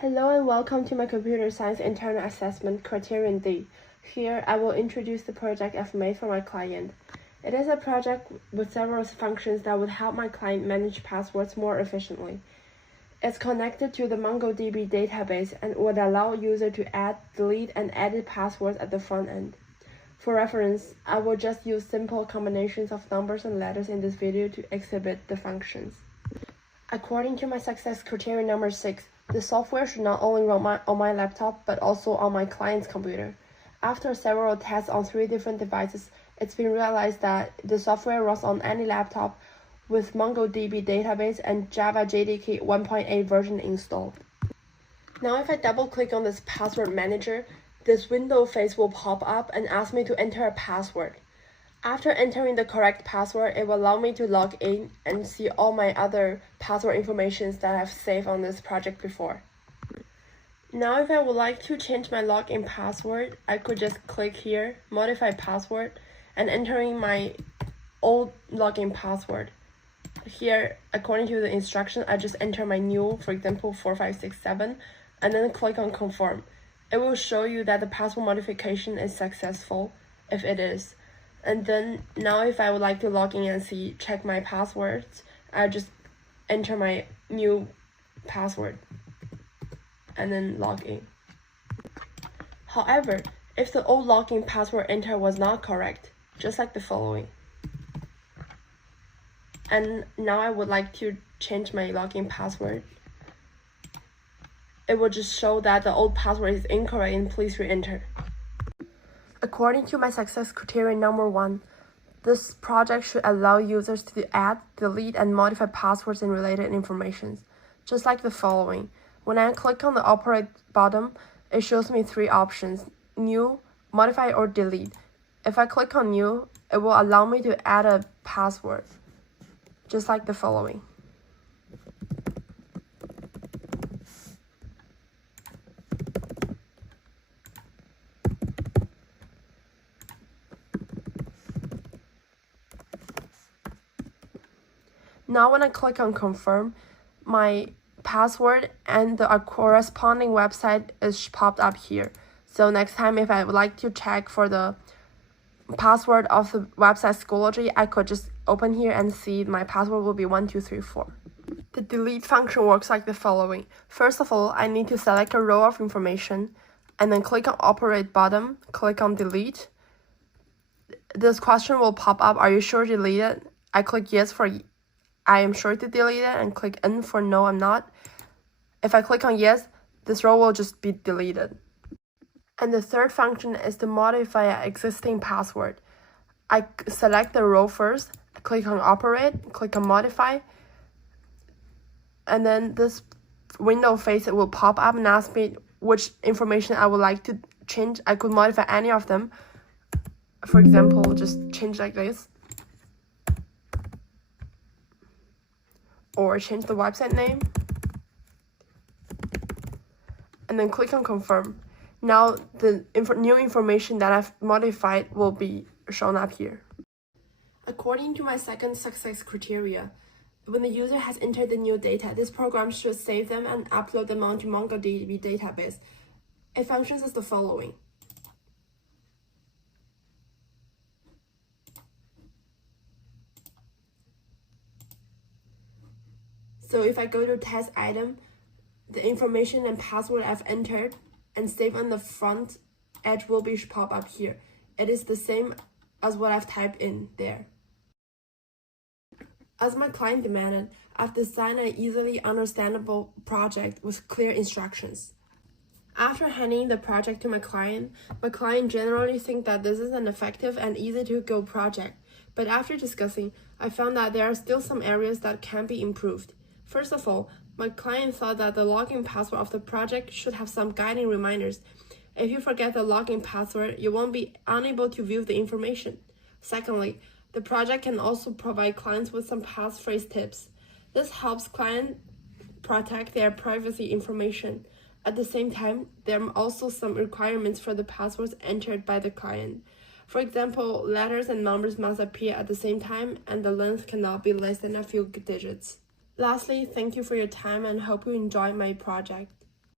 Hello and welcome to my computer science internal assessment criterion D. Here I will introduce the project I've made for my client. It is a project with several functions that would help my client manage passwords more efficiently. It's connected to the MongoDB database and would allow users to add, delete, and edit passwords at the front end. For reference, I will just use simple combinations of numbers and letters in this video to exhibit the functions. According to my success criterion number 6, the software should not only run on my laptop, but also on my client's computer. After several tests on 3 different devices, it's been realized that the software runs on any laptop with MongoDB database and Java JDK 1.8 version installed. Now if I double click on this password manager, this window face will pop up and ask me to enter a password. After entering the correct password, it will allow me to log in and see all my other password information that I've saved on this project before. Now if I would like to change my login password, I could just click here, modify password, and entering my old login password. Here, according to the instruction, I just enter my new, for example, 4567, and then click on confirm. It will show you that the password modification is successful, if it is. And then now if I would like to log in and check my passwords, I just enter my new password and then log in. However, if the old login password entered was not correct, just like the following. And now I would like to change my login password. It will just show that the old password is incorrect and please re-enter. According to my success criterion number 1, this project should allow users to add, delete, and modify passwords and related information, just like the following. When I click on the operate button, it shows me 3 options: new, modify, or delete. If I click on new, it will allow me to add a password, just like the following. Now when I click on confirm, my password and the corresponding website is popped up here. So next time if I would like to check for the password of the website Schoology, I could just open here and see my password will be 1234. The delete function works like the following. First of all, I need to select a row of information and then click on operate button, click on delete. This question will pop up, are you sure to delete it? I click yes for I am sure to delete it and click N for no, I'm not. If I click on yes, this row will just be deleted. And the third function is to modify an existing password. I select the row first, click on operate, click on modify, and then this window face will pop up and ask me which information I would like to change. I could modify any of them. For example, just change like this. Or change the website name, and then click on confirm. Now the new information that I've modified will be shown up here. According to my second success criteria, when the user has entered the new data, this program should save them and upload them onto MongoDB database. It functions as the following. So if I go to test item, the information and password I've entered and saved on the front edge will be pop up here. It is the same as what I've typed in there. As my client demanded, I've designed an easily understandable project with clear instructions. After handing the project to my client generally thinks that this is an effective and easy to go project. But after discussing, I found that there are still some areas that can be improved. First of all, my client thought that the login password of the project should have some guiding reminders. If you forget the login password, you won't be unable to view the information. Secondly, the project can also provide clients with some passphrase tips. This helps clients protect their privacy information. At the same time, there are also some requirements for the passwords entered by the client. For example, letters and numbers must appear at the same time, and the length cannot be less than a few digits. Lastly, thank you for your time and hope you enjoy my project.